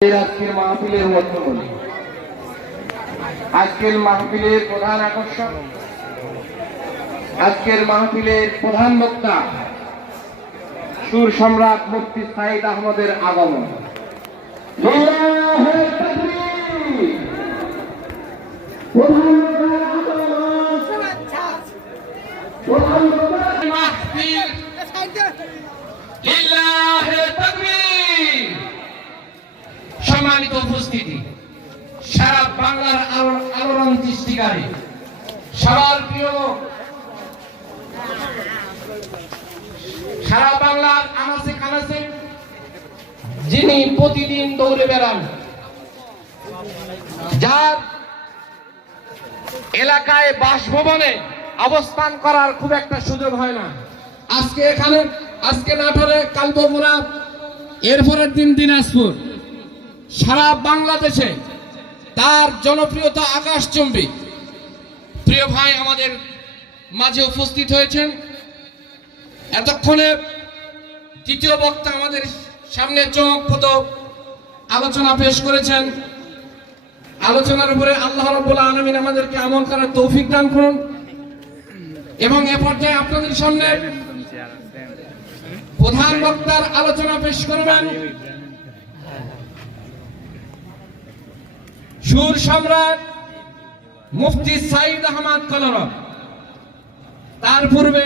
আজকের মাহফিলের মধ্যমণি আজকের মাহফিলের প্রধান আকর্ষণ আজকের মাহফিলের প্রধান বক্তা সুর সম্রাট মুফতি সাইদ আহমদের আগমন। প্রধান বক্তার আগমন! প্রধান বক্তার মাহফিল লিল্লাহে তাকবীর সম্মানিত উপস্থিতি, সারা বাংলার আলোড়ন সৃষ্টিকারী, সবার প্রিয়, সারা বাংলার আনাসে কানাসে যিনি প্রতিদিন দৌড়ে বেড়ান, যার এলাকায় বাসভবনে অবস্থান করার খুব একটা সুযোগ হয় না। আজকে এখানে, আজকে নাটোরে কাল বগুড়া এরপরের দিন দিনাজপুর। সারা বাংলাদেশে তার জনপ্রিয়তা আকাশচুম্বী। প্রিয় ভাই আমাদের মাঝে উপস্থিত হয়েছেন। এতক্ষণে তৃতীয় বক্তা আমাদের সামনে চমকপ্রদ আলোচনা পেশ করেছেন। আলোচনার উপরে আল্লাহ রাব্বুল আলামিন আমাদেরকে আমল করার তৌফিক দান করুন। এবং এ পর্যায়ে আপনাদের সামনে প্রধান বক্তার আলোচনা পেশ করবেন। সুর সম্রাট মুফতি সাইদ আহমদ কলরব। তার পূর্বে